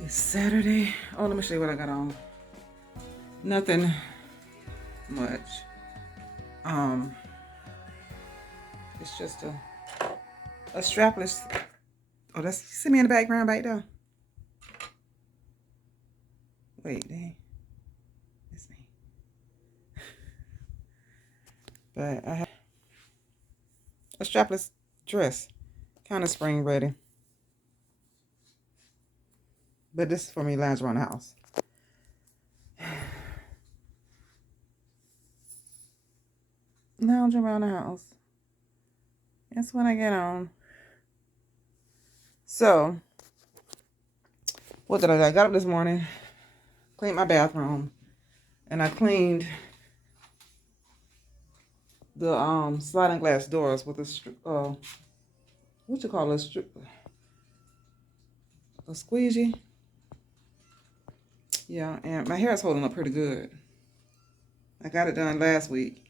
It's Saturday. Oh, let me show you what I got on. Nothing much. It's just a strapless. Oh, that's, you see me in the background right there. Wait, dang. It's me. But I have a strapless dress. Kind of spring ready. But this is for me lounge around the house. Lounge around the house. That's what I get on. So, what did I do? I got up this morning, cleaned my bathroom, and I cleaned the sliding glass doors with a what you call it, a squeegee. Yeah, and my hair is holding up pretty good. I got it done last week.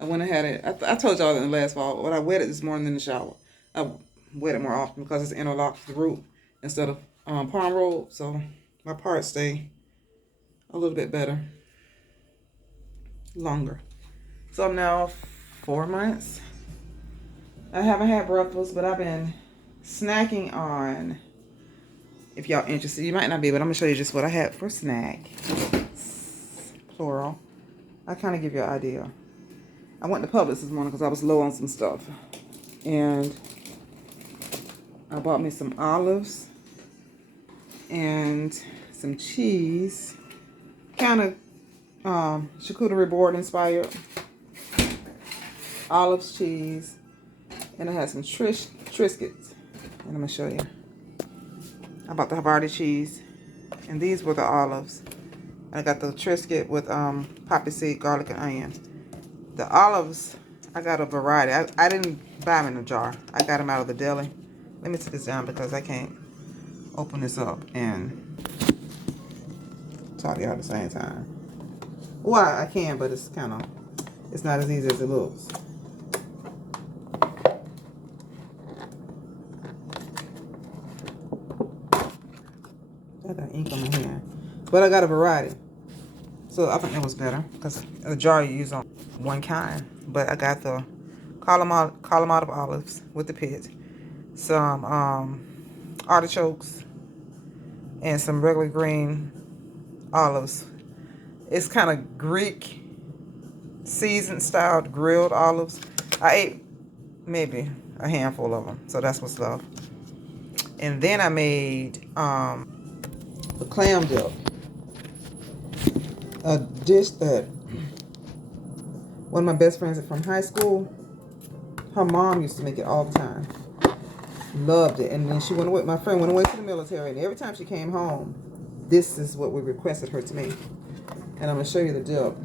I went and had it. I told y'all in the last fall, but I wet it this morning in the shower. I wet it more often because it's interlocked to the root instead of palm rolled, so my parts stay a little bit better, longer. So I'm now 4 months. I haven't had breakfast, but I've been snacking on. If y'all interested, you might not be, but I'm gonna show you just what I had for snack. Plural. I kind of give you an idea. I went to Publix this morning because I was low on some stuff. And I bought me some olives and some cheese. Kind of charcuterie board inspired. Olives, cheese. And I had some Triscuits. And I'm going to show you. I bought the Havarti cheese. And these were the olives. And I got the Triscuit with poppy seed, garlic, and onion. The olives, I got a variety. I didn't buy them in a jar. I got them out of the deli. Let me sit this down because I can't open this up and talk to y'all at the same time. Well, I can, but it's not as easy as it looks. I got ink on my hand. But I got a variety. So I think that was better because the jar you use on one kind. But I got the Colorado olives with the pit, some artichokes, and some regular green olives. It's kind of Greek seasoned styled grilled olives. I ate maybe a handful of them, so that's what's left. And then I made the clam dip, a dish that one of my best friends from high school, her mom used to make it all the time. Loved it. And then she went away. My friend went away to the military, and every time she came home, this is what we requested her to make. And I'm gonna show you the dip.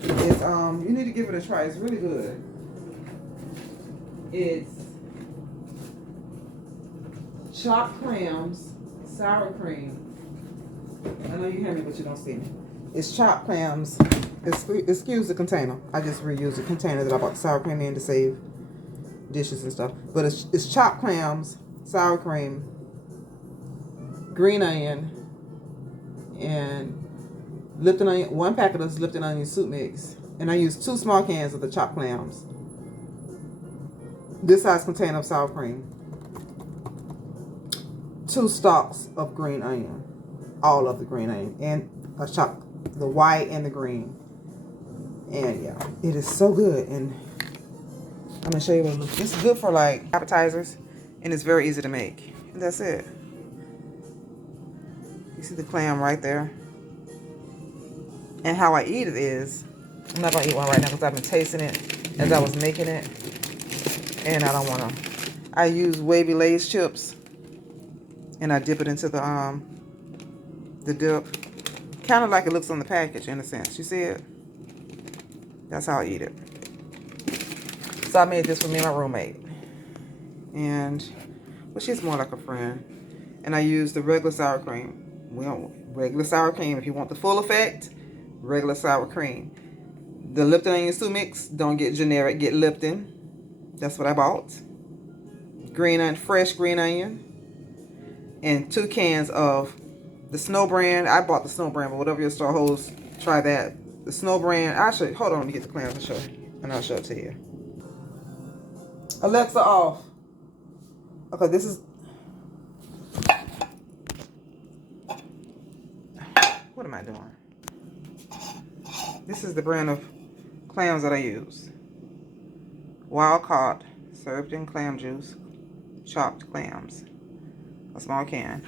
It's you need to give it a try. It's really good. It's chopped clams, sour cream. I know you hear me, but you don't see me. It's chopped clams. Excuse the container. I just reused the container that I bought the sour cream in to save dishes and stuff. But it's chopped clams, sour cream, green onion, and Lipton onion. One packet of Lipton onion soup mix. And I used 2 small cans of the chopped clams. This size container of sour cream. 2 stalks of green onion. All of the green onion. And I chopped the white and the green. And yeah, it is so good. And I'm going to show you what it looks like. It's good for like appetizers. And it's very easy to make. And that's it. You see the clam right there. And how I eat it is, I'm not going to eat one right now because I've been tasting it as I was making it. And I don't want to. I use wavy Lay's chips. And I dip it into the dip. Kind of like it looks on the package in a sense. You see it? That's how I eat it. So I made this for me and my roommate. And, well, she's more like a friend. And I used the regular sour cream. Well, regular sour cream. If you want the full effect, regular sour cream. The Lipton onion soup mix, don't get generic, get Lipton. That's what I bought. Green onion, fresh green onion. and 2 cans of the Snow brand. I bought the Snow brand, but whatever your store holds, try that. The Snow brand. Actually, hold on, let me get the clams and show you, and I'll show it to you. Alexa off. Okay, this is. What am I doing? This is the brand of clams that I use. Wild caught, served in clam juice, chopped clams. A small can.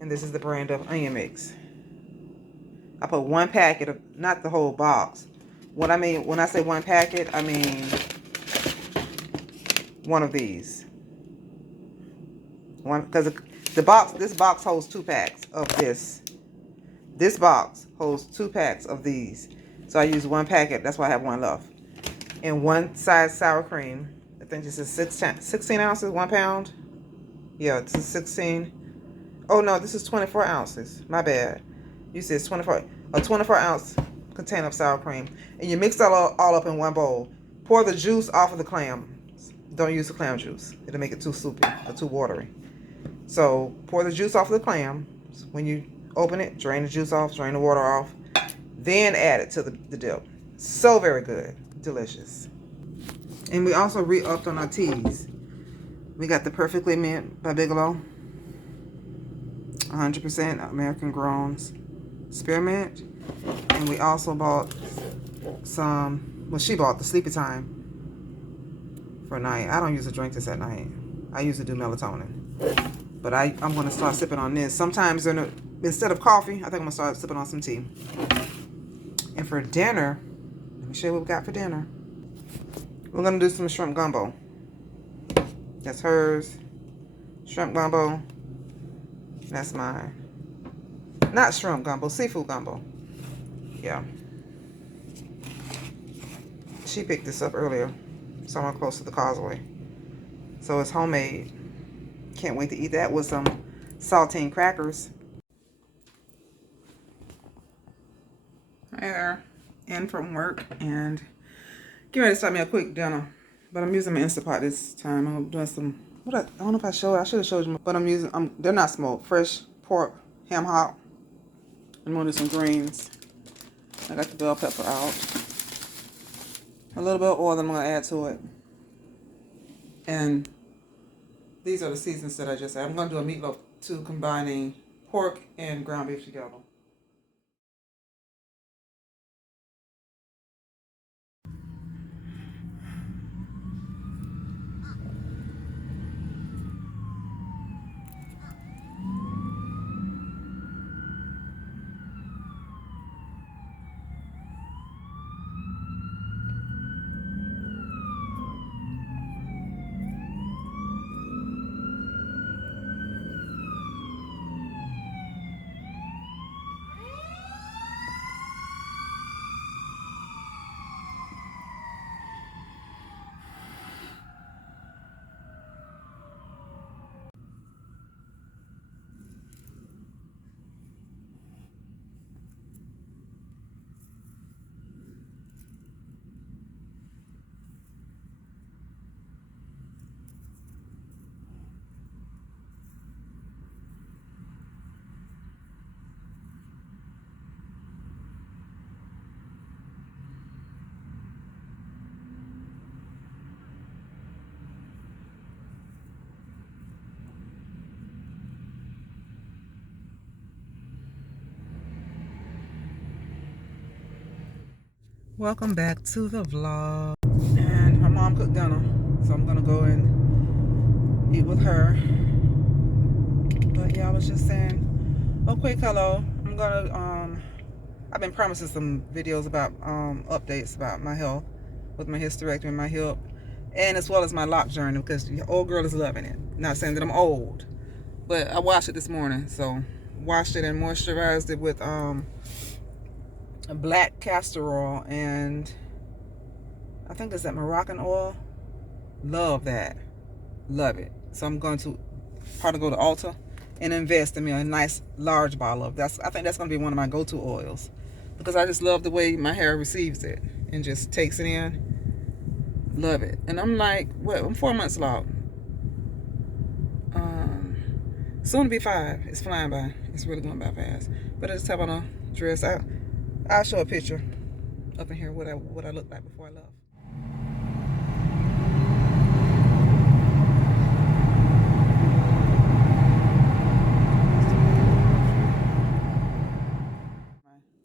And this is the brand of onion mix. I put 1 packet of, not the whole box. What I mean, when I say 1 packet, I mean 1 of these. One, because the box, this box holds 2 packs of this. This box holds 2 packs of these. So I use 1 packet, that's why I have 1 left. And 1 size sour cream. I think this is 16 ounces, 1 pound. Yeah, this is 16. Oh no, this is 24 ounces. My bad. You said 24. A 24 ounce container of sour cream. And you mix that all up in 1 bowl. Pour the juice off of the clams. Don't use the clam juice. It'll make it too soupy or too watery. So pour the juice off of the clam. When you open it, drain the juice off, drain the water off. Then add it to the dip. So very good. Delicious. And we also re-upped on our teas. We got the Perfectly Mint by Bigelow. 100% American grown spearmint. And we also bought some, well, she bought the Sleepy Time for night. I don't usually drink this at night. I usually do melatonin. But I'm going to start sipping on this. Sometimes instead of coffee, I think I'm going to start sipping on some tea. And for dinner, let me show you what we got for dinner. We're going to do some shrimp gumbo. That's hers. Shrimp gumbo. That's mine. Not shrimp gumbo, seafood gumbo. Yeah. She picked this up earlier, somewhere close to the causeway. So it's homemade. Can't wait to eat that with some saltine crackers. Hi there. In from work and getting ready to start me a quick dinner. But I'm using my Instapot this time. I'm doing some, I don't know if I showed, I should have showed you, but I'm using, they're not smoked, fresh pork, ham hock. I'm gonna do some greens. I got the bell pepper out. A little bit of oil I'm gonna add to it. And these are the seasons that I just added. I'm gonna do a meatloaf too, combining pork and ground beef together. Welcome back to the vlog. And my mom cooked dinner, so I'm gonna go and eat with her. But yeah, I was just saying a quick hello. I'm gonna I've been promising some videos about updates about my health with my hysterectomy and my hip, and as well as my lock journey, because the old girl is loving it. Not saying that I'm old, but I washed it this morning, so washed it and moisturized it with a black castor oil, and I think it's that Moroccan oil. Love that. Love it. So I'm going to probably go to Ulta and invest in me a nice large bottle of that. I think that's going to be one of my go-to oils, because I just love the way my hair receives it and just takes it in. Love it. And I'm like, what? I'm 4 months along. Soon to be 5. It's flying by. It's really going by fast. But I just have on a dress. I'll show a picture up in here what I looked like before I left.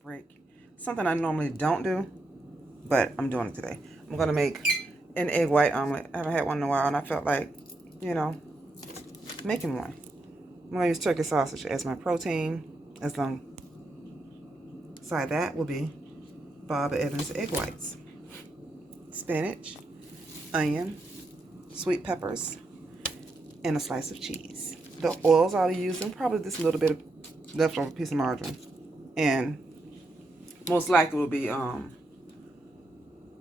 Break. Something I normally don't do, but I'm doing it today. I'm gonna make an egg white omelet. I haven't had one in a while, and I felt like, you know, making one. I'm gonna use turkey sausage as my protein. Alongside that will be Bob Evans egg whites, spinach, onion, sweet peppers, and a slice of cheese. The oils I'll be using, probably this little bit of leftover piece of margarine, and most likely will be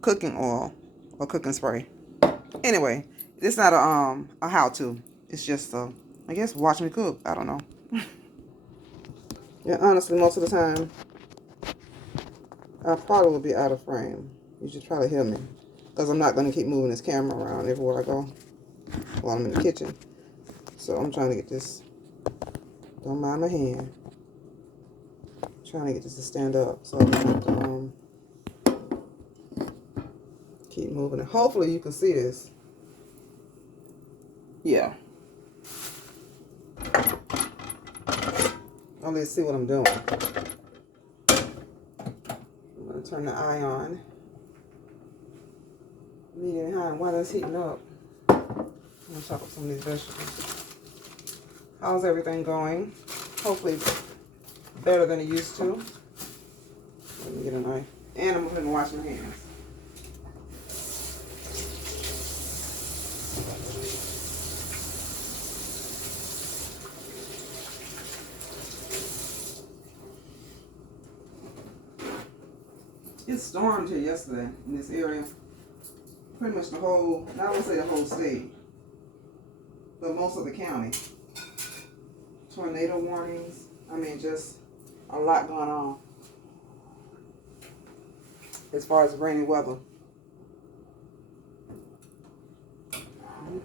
cooking oil or cooking spray. Anyway, it's not a how-to. It's just I guess watch me cook. I don't know. Yeah, honestly, most of the time I probably will be out of frame. You should probably hear me, because I'm not going to keep moving this camera around everywhere I go while I'm in the kitchen. So I'm trying to get this. Don't mind my hand. Trying to get this to stand up, so I'm going to keep moving it. Hopefully you can see this. Yeah. Oh, let's see what I'm doing. I'm going to turn the eye on. Medium high, while that's heating up, I'm going to chop up some of these vegetables. How's everything going? Hopefully better than it used to. Let me get a knife. And I'm going to wash my hands. It stormed here yesterday in this area. Pretty much the whole, not going to say the whole state, but most of the county. Tornado warnings. I mean, just a lot going on as far as rainy weather. I'm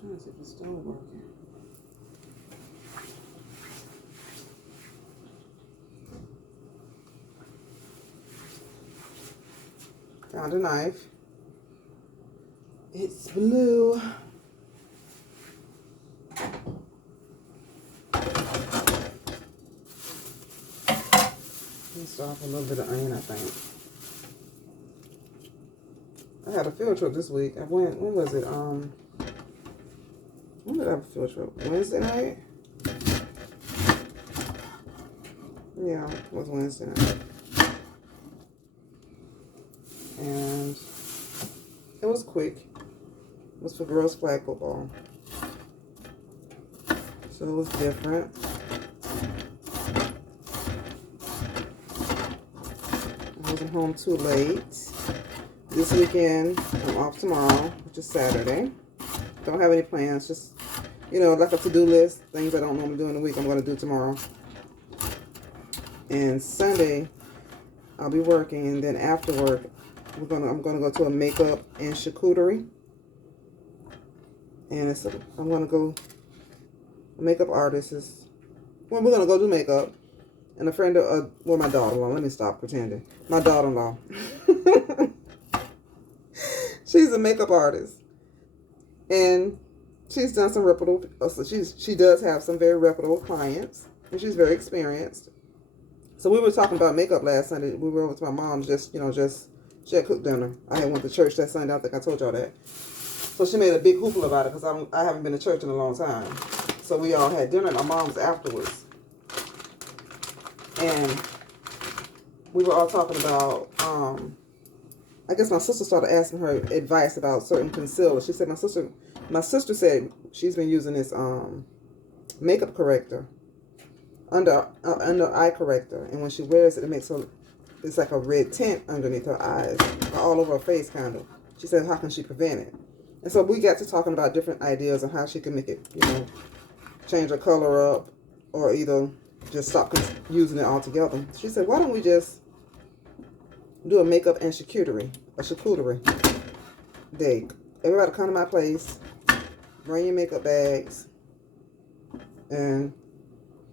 trying to see if it's still working. Found a knife. It's blue. Let's start off a little bit of onion, I think. I had a field trip this week. I went, when was it? When did I have a field trip? Wednesday night? Yeah, it was Wednesday night. And it was quick. It was for girls flag football. So it was different. I wasn't home too late. This weekend, I'm off tomorrow, which is Saturday. Don't have any plans, just, you know, like a to-do list, things I don't normally do in the week, I'm going to do tomorrow. And Sunday, I'll be working, and then after work, I'm gonna go to a makeup and charcuterie. And I'm gonna go. A makeup artist is. Well, we're gonna go do makeup, and a friend of well, my daughter-in-law. Let me stop pretending. My daughter-in-law. She's a makeup artist, and she's done some reputable. So she does have some very reputable clients, and she's very experienced. So we were talking about makeup last Sunday. We were over to my mom's, she had cooked dinner. I had went to church that Sunday. I think I told y'all that. So she made a big hoopla about it because I haven't been to church in a long time. So we all had dinner at my mom's afterwards. And we were all talking about, I guess my sister started asking her advice about certain concealers. She said, my sister said she's been using this makeup corrector. Under eye corrector, and when she wears it, it makes her, it's like a red tint underneath her eyes, all over her face, kind of. She said, how can she prevent it? And so we got to talking about different ideas on how she can make it, you know, change her color up, or either just stop using it altogether. She said, why don't we just do a makeup and charcuterie day? Everybody come to my place, bring your makeup bags. And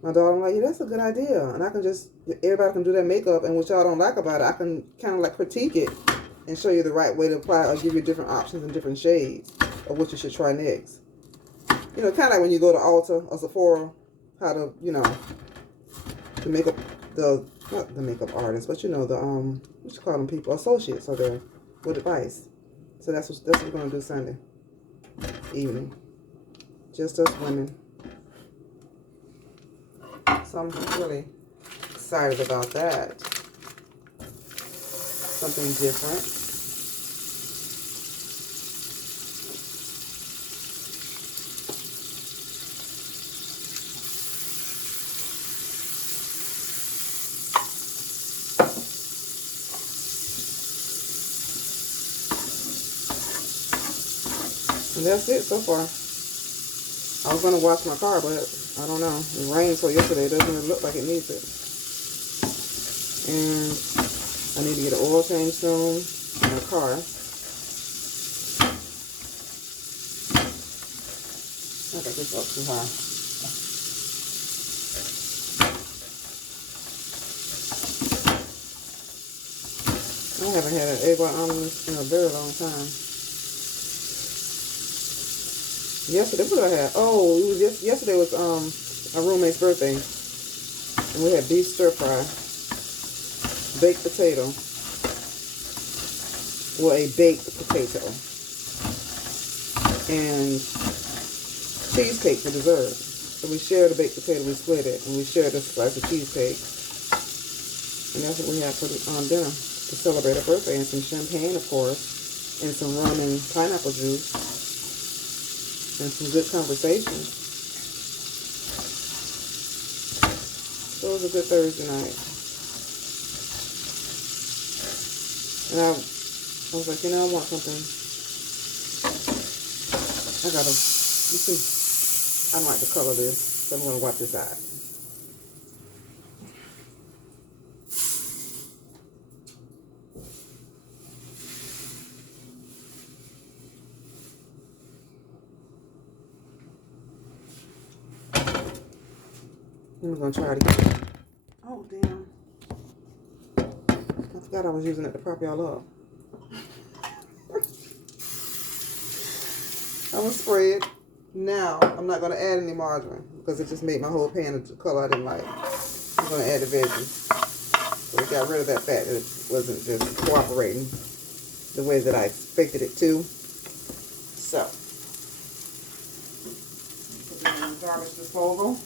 my daughter was like, yeah, that's a good idea. And I can just, everybody can do their makeup. And what y'all don't like about it, I can kind of like critique it and show you the right way to apply or give you different options and different shades of what you should try next. You know, kind of like when you go to Ulta or Sephora, how to, you know, the makeup, not the makeup artists, but you know, the, what you call them people, associates are there with advice. So that's what we're going to do Sunday evening. Just us women. So I'm really excited about that. Something different. And that's it so far. I was going to wash my car, but I don't know. It rained so yesterday. It doesn't even look like it needs it. And I need to get an oil change soon in my car. I got this up too high. I haven't had an egg white omelet in a very long time. Yesterday, what did I have? Oh, it was yesterday was a roommate's birthday, and we had beef stir fry, baked potato, well, a baked potato, and cheesecake for dessert. So we shared a baked potato, we split it, and we shared a slice of cheesecake, and that's what we had for dinner to celebrate her birthday, and some champagne, of course, and some rum and pineapple juice. And some good conversation. So it was a good Thursday night. And I was like, you know, I want something. You see, I don't like the color of this, so I'm going to wipe this out. I'm going to try it again. Oh, damn. I forgot I was using it to prop y'all up. I'm going to spray it. Now, I'm not going to add any margarine because it just made my whole pan a color I didn't like. I'm going to add the veggies. So it got rid of that fat. It wasn't just cooperating the way that I expected it to. So, put it in the garbage disposal.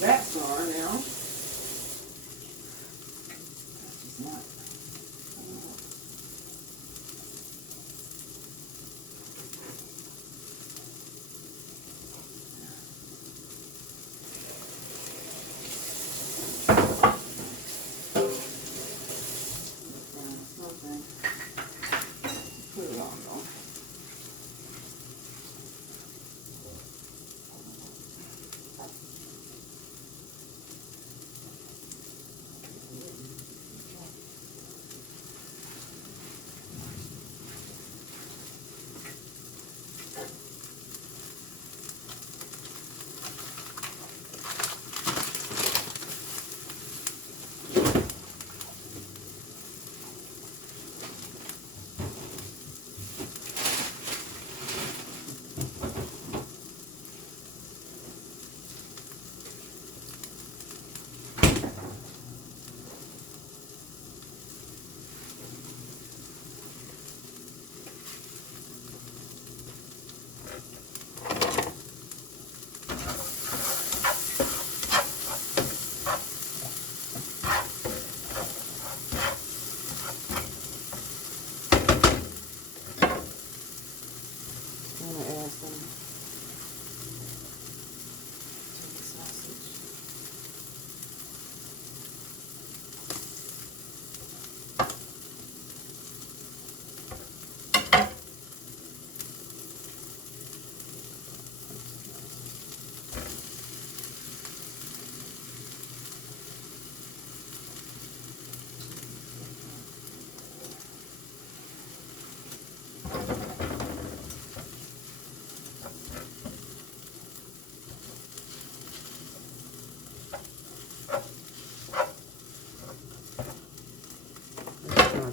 That's gone now. That's not. Something. Put it on though.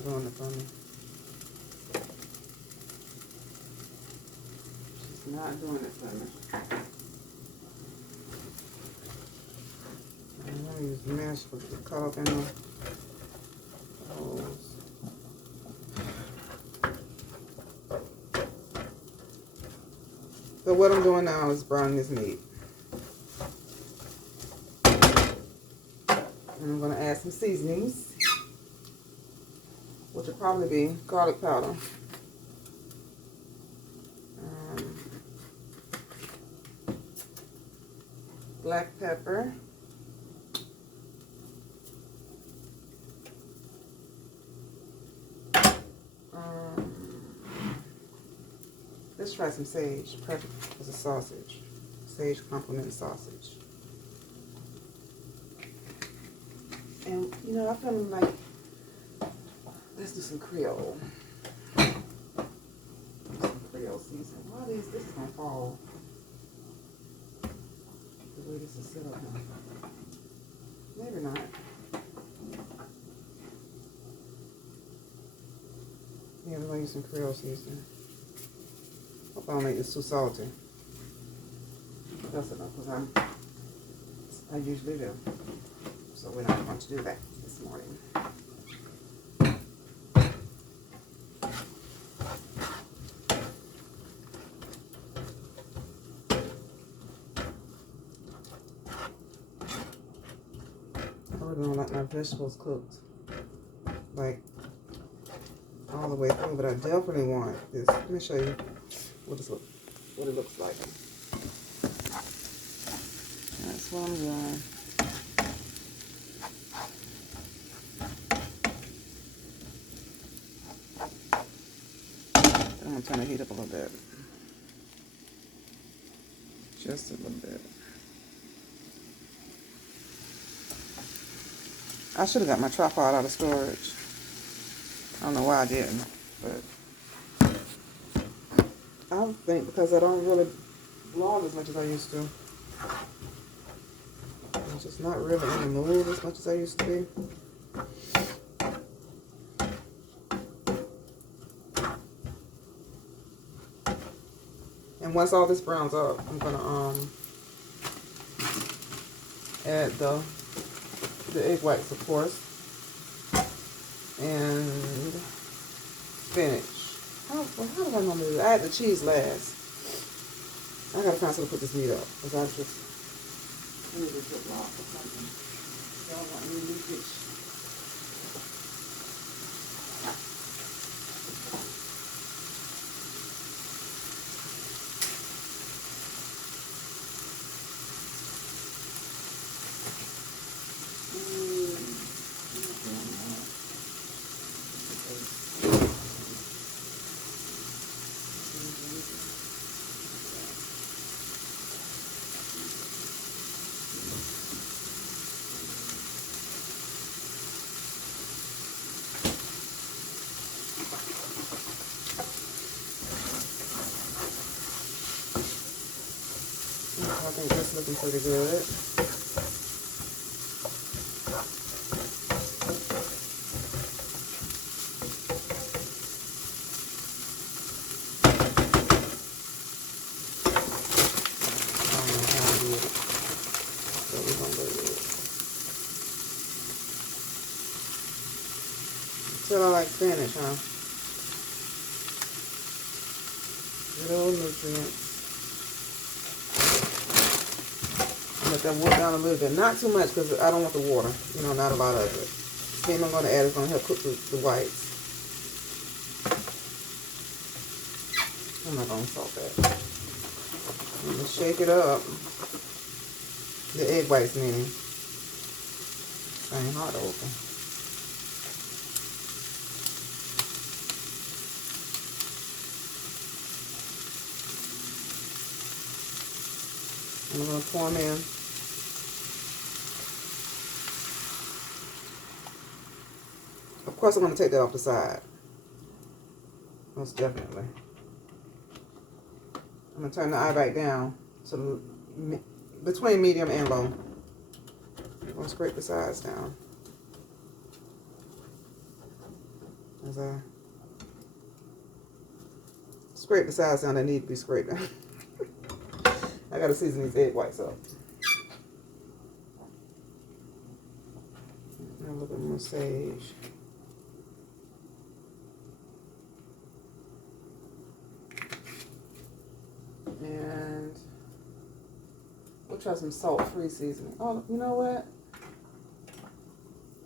doing it for me. She's not doing it for me. I'm going to use mesh for the cut up in the holes. So what I'm doing now is browning this meat. And I'm going to add some seasonings, which will probably be garlic powder, black pepper, let's try some sage, perfect as a sausage. Sage complements sausage. And, you know, I feel like, let's do some Creole. Some Creole season. Why this is going to fall. The way this is set up now. Maybe not. Yeah, we're going to use some Creole seasoning. Hope I don't make this too salty. That's enough, because I usually do. So we're not going to do that this morning. I really don't like my vegetables cooked like all the way through, but I definitely want this. Let me show you what it looks like. That's what I'm doing. I'm going to turn the heat up a little bit. Just a little bit. I should have got my tripod out of storage. I don't know why I didn't, but I think because I don't really vlog as much as I used to. I'm just not really in the mood as much as I used to be. And once all this browns up, I'm gonna add the egg whites, of course, and spinach. How do I normally do that? I add the cheese last. I gotta find something to put this meat up, because I need to put off or something. Don't want any leakage. I think that's looking pretty good. I don't know how I did it, but we're going to go with it. Still I like spinach, huh? Good old nutrients. Let that water down a little bit. Not too much because I don't want the water. You know, not a lot of it. The steam I'm going to add is going to help cook the whites. I'm not going to salt that. I'm going to shake it up. The egg whites, meaning. This ain't hard to open. And I'm going to pour them in. Of course, I'm going to take that off the side. Most definitely. I'm going to turn the eye back down to between medium and low. I'm going to scrape the sides down. as I scrape the sides down that need to be scraped down. I gotta season these egg whites up. A little bit more sage. And we'll try some salt-free seasoning. Oh, you know what?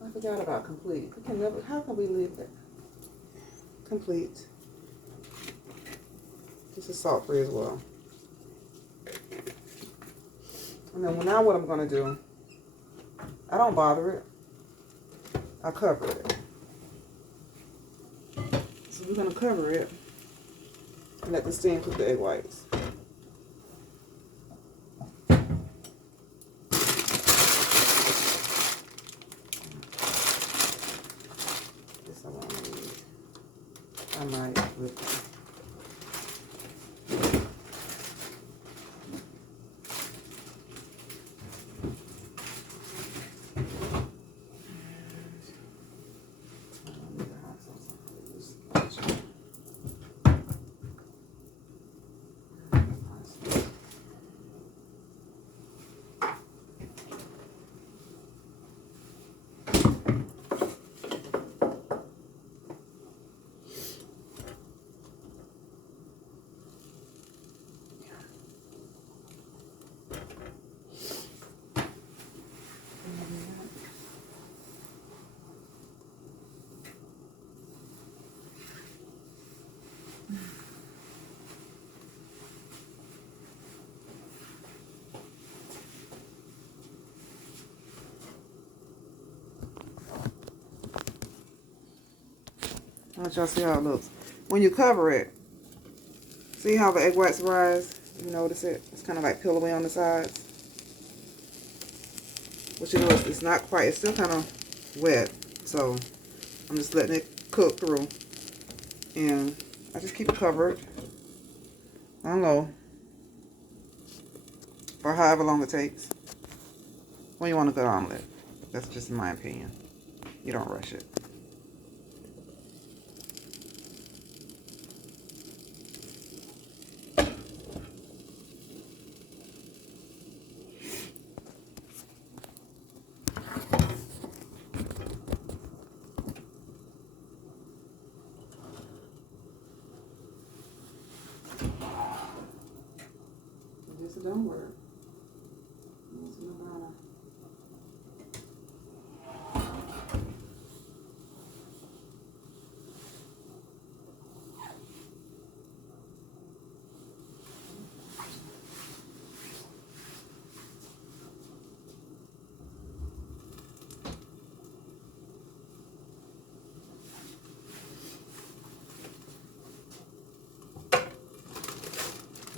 I forgot about complete. We can never. How can we leave that complete? This is salt-free as well. And then now what I'm gonna do? I don't bother it. I cover it. So we're gonna cover it and let the steam cook the egg whites. This I won't need. I might with I want y'all to see how it looks. When you cover it, see how the egg whites rise? You notice it? It's kind of like pillowy on the sides. But you know, it's not quite, it's still kind of wet. So I'm just letting it cook through. And I just keep it covered on low for however long it takes. When you want a good omelet. That's just my opinion. You don't rush it. Don't worry.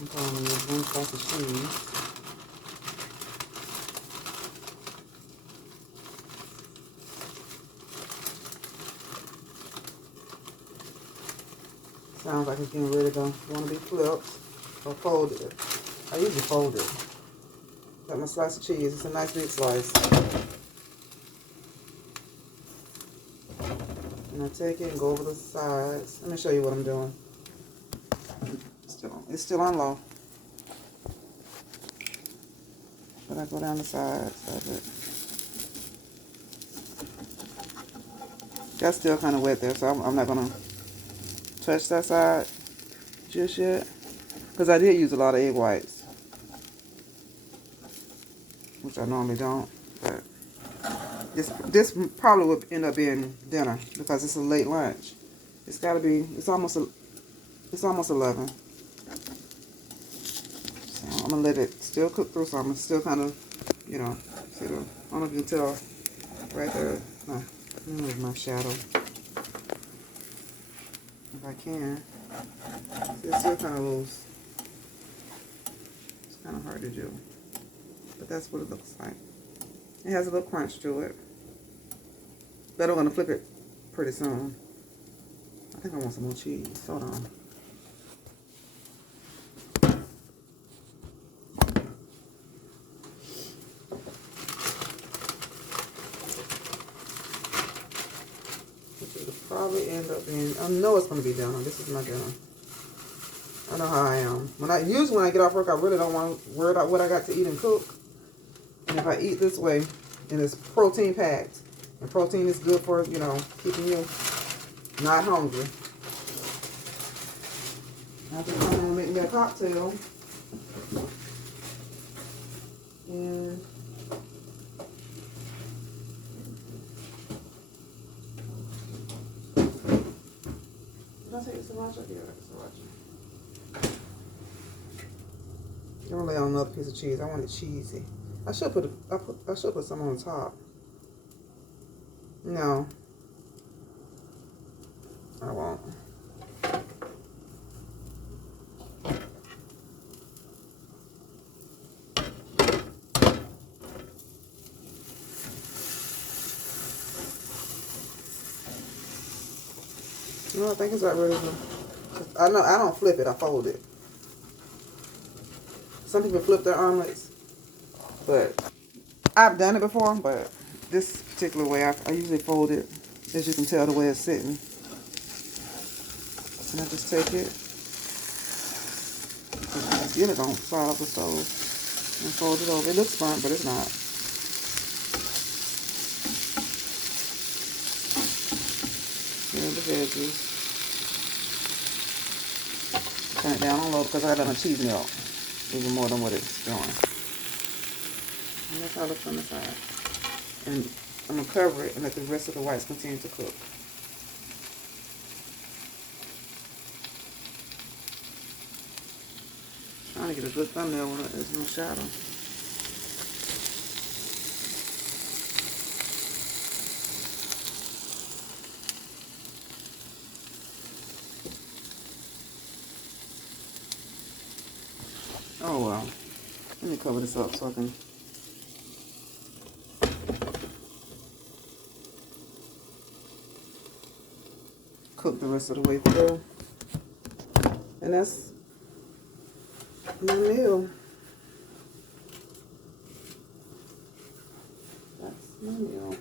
I'm calling this one slice of cheese. Sounds like it's getting ready to want to be flipped or folded. I usually fold it. Got my slice of cheese. It's a nice big slice. And I take it and go over the sides. Let me show you what I'm doing. It's still on low. But I go down the sides of it. That's still kind of wet there, so I'm not going to touch that side just yet. Because I did use a lot of egg whites. Which I normally don't. But this probably would end up being dinner because it's a late lunch. It's got to be, it's almost 11. So I'm going to let it still cook through, so I'm still kind of, you know, see the, I don't know if you can tell right there. Move my shadow. If I can. See, it's still kind of loose. It's kind of hard to do. But that's what it looks like. It has a little crunch to it. But I'm going to flip it pretty soon. I think I want some more cheese. Hold on. Which is probably probably end up being, I know it's going to be dinner. This is my dinner. I know how I am. Usually when I get off work, I really don't want to worry about what I got to eat and cook. And if I eat this way, and it's protein packed, and protein is good for, you know, keeping you not hungry. I just come and make me a cocktail. And did I take the sriracha? Yeah, I got the sriracha. I'm gonna lay on another piece of cheese. I want it cheesy. I should put some on top. No, I won't. No, I think it's about ready to. I know I don't flip it. I fold it. Some people flip their omelets, but I've done it before. But this particular way, I usually fold it. As you can tell, the way it's sitting. And I just take it. Just get it on side of the stove and fold it over. It looks burnt, but it's not. Here the veggies. Turn it down on low because I got my cheese melt even more than what it's doing. And that's how it looks on the side. And I'm going to cover it and let the rest of the whites continue to cook. Trying to get a good thumbnail when there's no shadow. Oh well. Let me cover this up so I can cook the rest of the way through. And that's my meal. That's my meal.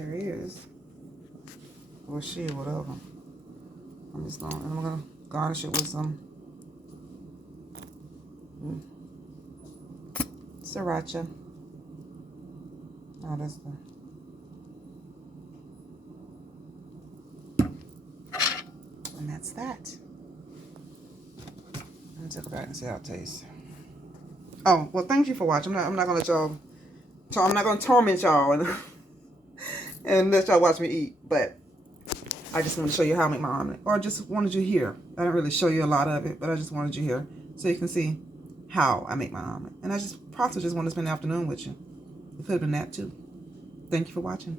There he is. Or she, or whatever. I'm gonna garnish it with some sriracha. Oh, that's the. And that's that. Let me take it back and see how it tastes. Oh, well, thank you for watching. I'm not gonna let y'all. I'm not gonna torment y'all and let y'all watch me eat. But I just want to show you how I make my omelet, or just wanted you here. I didn't really show you a lot of it, but I just wanted you here so you can see how I make my omelet. And I just probably just want to spend the afternoon with you. It could have been that too. Thank you for watching.